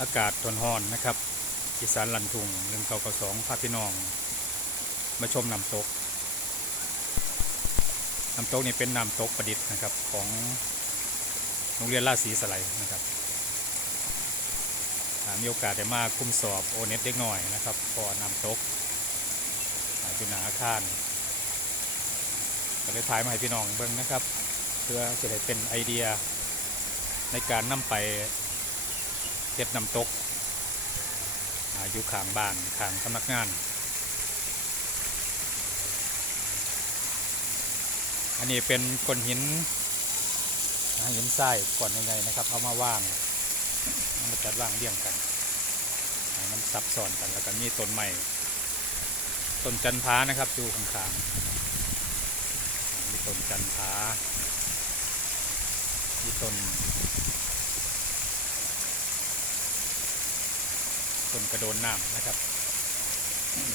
อากาศทนห้อนนะครับอีสานลันทุงหนึ่งเก้าสองพาพี่น้อง มาชมน้ำตกน้ำตกนี่เป็นน้ำตกประดิษฐ์นะครับของโรงเรียนราชสีสไลนะครับมีโอกาสได้มาคุ้มสอบโอเน็ตเล็กหน่อยนะครับพอน้ำตกอ่าอยู่หนาอาคารก็เลยถ่ายมาให้พี่น้องเบิ่งนะครับ เพื่อจะได้เป็นไอเดียในการนำไป เฮ็ดน้ำตกอายู่ข้างบ้านข้างสำนักงาน อันนี้เป็นก้อนหินหินทรายก่อนยังไงนะครับ เอามาว่างมาจัดว่างเรียงกันให้มันซับซ้อนกันแล้วก็มีต้นใหม่ต้นจันทรานะครับอยู่ข้างๆมีต้นจันทรามีต้น ต้นกระโดนน้ำนะครับ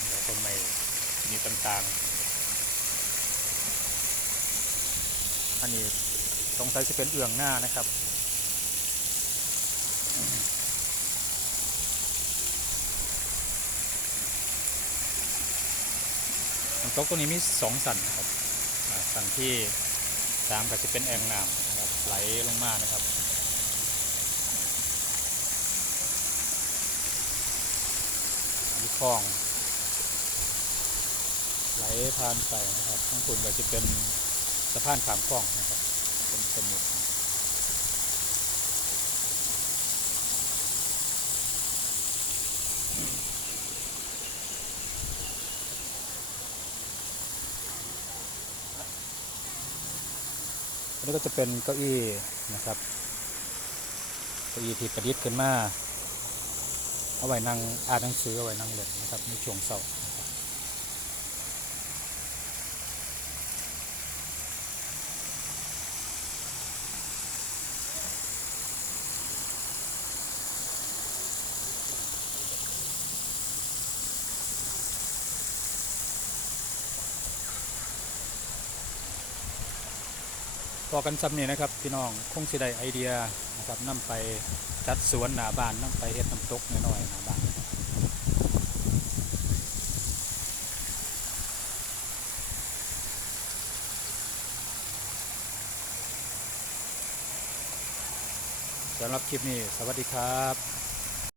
แล้วต้นใหม่มีต่างๆ อันนี้สงสัยจะเป็นเอื้องหน้านะครับน้ำตกตัวนี้มีสองสันนะครับสันที่สามก็จะเป็นแอ่งน้ำนะครับไหลลงมานะครับ มีคลอง ไหลผ่านไปนะครับข้างบนก็จะเป็นสะพานขามคลองนะครับ เป็นสมุดอันนี้ก็จะเป็นเก้าอี้นะครับเก้าอี้ที่ประดิษฐ์ขึ้นมา เอาไว้นั่งอ่านหนังสือเอาไว้นั่งเล่นนะครับในช่วงเสาร์ พอกันซ้ำนี่นะครับพี่น้องคงสิได้ไอเดียนะครับนำไปจัดสวนหนาบ้านนำไปเฮ็ดน้ำตกน้อยๆหนาบ้านสำหรับคลิปนี้ สวัสดีครับ